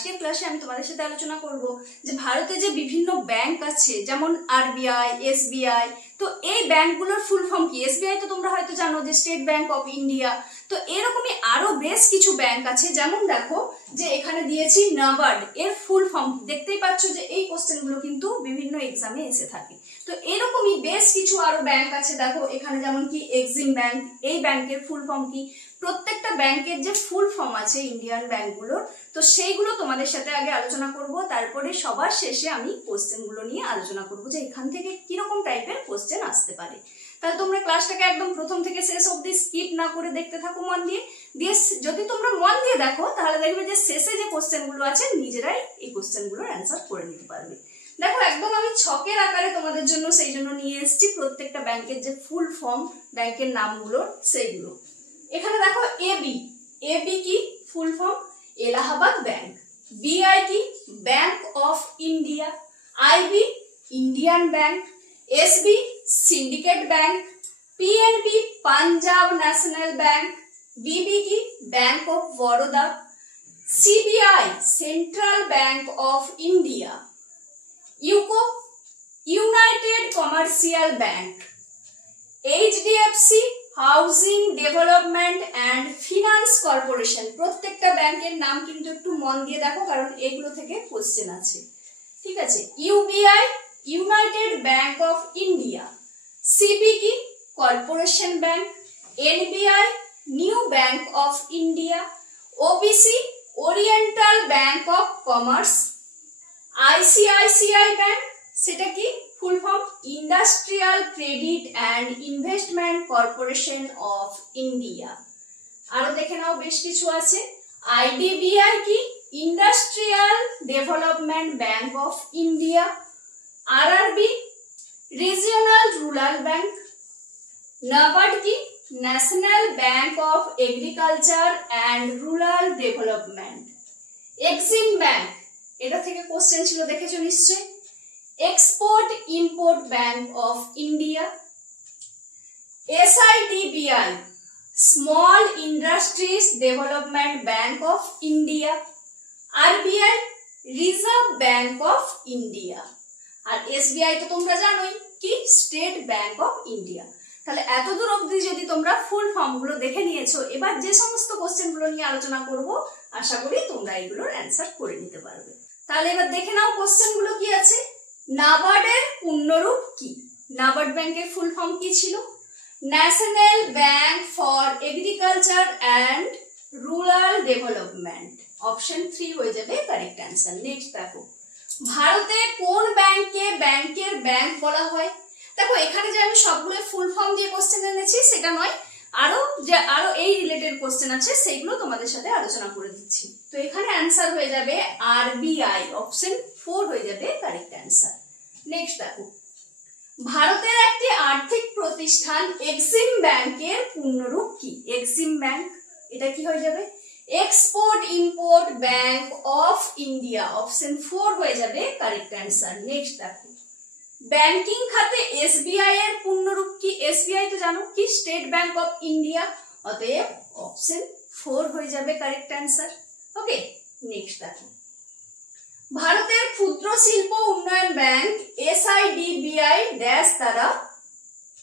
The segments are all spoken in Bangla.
আজকের ক্লাসে আমি তোমাদের সাথে আলোচনা করব যে ভারতে যে বিভিন্ন ব্যাংক আছে, যেমন আরবিআই এসবিআই তো এই ব্যাংকগুলোর ফুল ফর্ম কি? এসবিআই তো তোমরা হয়তো জানো যে স্টেট ব্যাংক অফ ইন্ডিয়া তো এরকমই আরও বেশ কিছু ব্যাংক আছে। যেমন দেখো যে এখানে দিয়েছি নাবার্ড এর ফুল ফর্ম দেখতেই পাচ্ছ যে এই কোশ্চেনগুলো কিন্তু বিভিন্ন এক্সামে এসে থাকে। তো এরকমই বেশ কিছু আরও ব্যাংক আছে। দেখো এখানে যেমন কি এক্সিম ব্যাংক এই ব্যাংকের ফুল ফর্ম কি? প্রত্যেকটা ব্যাংকের যে ফুল ফর্ম আছে ইন্ডিয়ান ব্যাংকগুলোর তো সেইগুলো তোমাদের সাথে আগে আলোচনা করব। তারপরে সবার শেষে আমি কোশ্চেনগুলো নিয়ে আলোচনা করব যে এখান থেকে কীরকম টাইপের কোশ্চেন আসতে পারে। তাহলে তোমরা ক্লাসটাকে একদম প্রথম থেকে শেষ অবধি স্কিপ না করে দেখতে থাকো মন দিয়ে। দিয়ে যদি তোমরা মন দিয়ে দেখো, তাহলে দেখবে যে শেষে যে কোশ্চেনগুলো আছে, নিজেরাই এই কোশ্চেনগুলোর অ্যান্সার করে নিতে পারবে। দেখো, একদম আমি ছকের আকারে তোমাদের জন্য সেই জন্য নিয়ে এসেছি প্রত্যেকটা ব্যাংকের যে ফুল ফর্ম ব্যাংকের নামগুলোর সেইগুলো। এখানে দেখো এবি এবি কি? Full form Allahabad bank BI কি bank of India IB Indian bank SB Syndicate bank PNB Punjab national bank BB কি bank of Baroda CBI central bank of India UCO united commercial bank HDFC housing development and finance corporation প্রত্যেকটা ব্যাংকের নাম কিন্তু একটু মন দিয়ে দেখো, কারণ এগুলো থেকে কোশ্চেন আছে। ঠিক আছে? UBI united bank of India সিবিকি corporation bank NBI new bank of India OBC oriental bank of commerce ICICI bank সেটা কি? Full form industrial credit and investment corporation of India আরও দেখে নাও, বেশ কিছু আছে। আইডিবিআই কি? Industrial development bank of India RRB regional rural bank NABARD কি? National bank of agriculture and rural development EXIM bank এটা থেকে কোশ্চেন ছিল, দেখেছ নিশ্চয়ই? Export import bank of India SIDBI small industries development bank of India RBI reserve bank of India R SBI তো তোমরা জানোই কি? স্টেট ব্যাংক অফ ইন্ডিয়া তাহলে এত দূর অবধি যদি তোমরা ফুল ফর্মগুলো দেখে নিয়েছো, এবার যে সমস্ত কোশ্চেনগুলো নিয়ে আলোচনা করব, আশা করি তোমরা এগুলোর অ্যান্সার করে নিতে পারবে। তাহলে এবার দেখে নাও কোশ্চেনগুলো কি আছে। নাবার্ডের পূর্ণরূপ কি? নাবার্ড ব্যাংকের ফুল ফর্ম কি ছিল? National bank for agriculture and rural development. Option three হয়ে যাবে কারেক্ট অ্যান্সার নেক্সট দেখো। ভারতে কোন ব্যাংকে ব্যাংকের ব্যাংক বলা হয়? দেখো, এখানে যে আমি সবগুলো ফুল ফর্ম দিয়ে কোশ্চেন এনেছি, সেটা নয় আরও যে, আরও এই রিলেটেড কোশ্চেন আছে, সেইগুলো তোমাদের সাথে আলোচনা করে দিচ্ছি। তো এখানে অ্যান্সার হয়ে যাবে আরবিআই অপশন ফোর হয়ে যাবে কারেক্ট অ্যান্সার নেক্সট দেখো। ভারতের একটি আর্থিক প্রতিষ্ঠান এক্সিম ব্যাংকের পূর্ণরূপ কি? এক্সিম ব্যাংক এটা কি হয়ে যাবে? Export import bank of India option four হয়ে যাবে কারেক্ট অ্যান্সার নেক্সট দেখো। ব্যাংকিং খাতে এসবিআই এর পূর্ণরূপ কি? এসবিআই তো জানো কি? State bank of India. অতএব অপশন ফোর হয়ে যাবে, কারেক্ট অ্যান্সার। ওকে, নেক্সট দেখো। ভারতের ক্ষুদ্র শিল্প উন্নয়ন ব্যাংক, এসআইডিবিআই ড্যাশ দ্বারা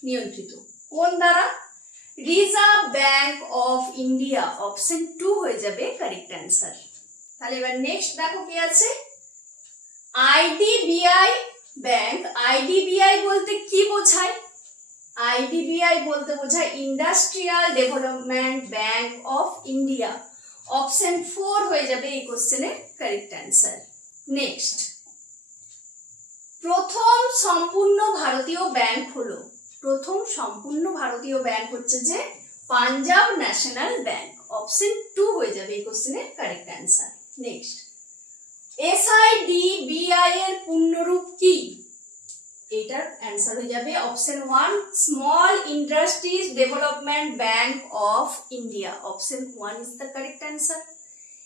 নিয়ন্ত্রিত। কোন দ্বারা? Reserve bank of India. Option two হয়ে যাবে, কারেক্ট অ্যান্সার। তাহলে এবার নেক্সট দেখো কি আছে? আইডিবিআই ব্যাংক আইডিবিআই বলতে কি বোঝায়? আইডিবিআই বলতে বোঝায় industrial development bank of India option four হয়ে যাবে এই কোশ্চেনের কারেক্ট অ্যান্সার নেক্সট প্রথম সম্পূর্ণ ভারতীয় ব্যাংক হলো। প্রথম সম্পূর্ণ ভারতীয় ব্যাংক হচ্ছে যে Punjab national bank option two হয়ে যাবে এই কোশ্চেনের কারেক্ট অ্যান্সার নেক্সট এসআইডিবিআই এর পূর্ণরূপ কি? এটার অ্যান্সার হয়ে যাবে option one small industries development bank of India option one is the correct answer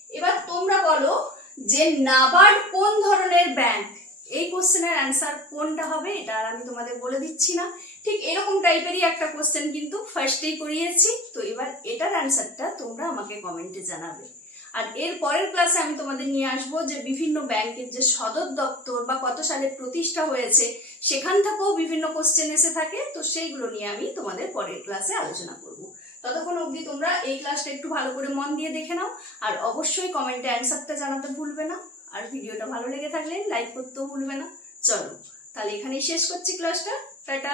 এবার তোমরা বলো যে নাবার্ড কোন ধরনের ব্যাংক এই কোশ্চেনের অ্যান্সার কোনটা হবে? এটা আর আমি তোমাদের বলে দিচ্ছি না। ঠিক এরকম টাইপেরই একটা কোশ্চেন কিন্তু ফার্স্টেই করিয়েছি। তো এবার এটার অ্যান্সারটা তোমরা আমাকে কমেন্টে জানাবে। আর এর পরের ক্লাসে আমি তোমাদের নিয়ে আসব যে বিভিন্ন ব্যাংকের যে সদর দপ্তর বা কত সালে প্রতিষ্ঠা হয়েছে সেখান থেকেও বিভিন্ন কোশ্চেন এসে থাকে। তো সেইগুলো নিয়ে আমি তোমাদের পরের ক্লাসে আলোচনা করব। ততক্ষণ অবধি তোমরা এই ক্লাসটা একটু ভালো করে মন দিয়ে দেখে নাও। আর অবশ্যই কমেন্টে অ্যান্সারটা জানাতে ভুলবে না। আর ভিডিওটা ভালো লেগে থাকলে লাইক করতেও ভুলবে না। চলো, তাহলে এখানেই শেষ করছি ক্লাসটা টাটা!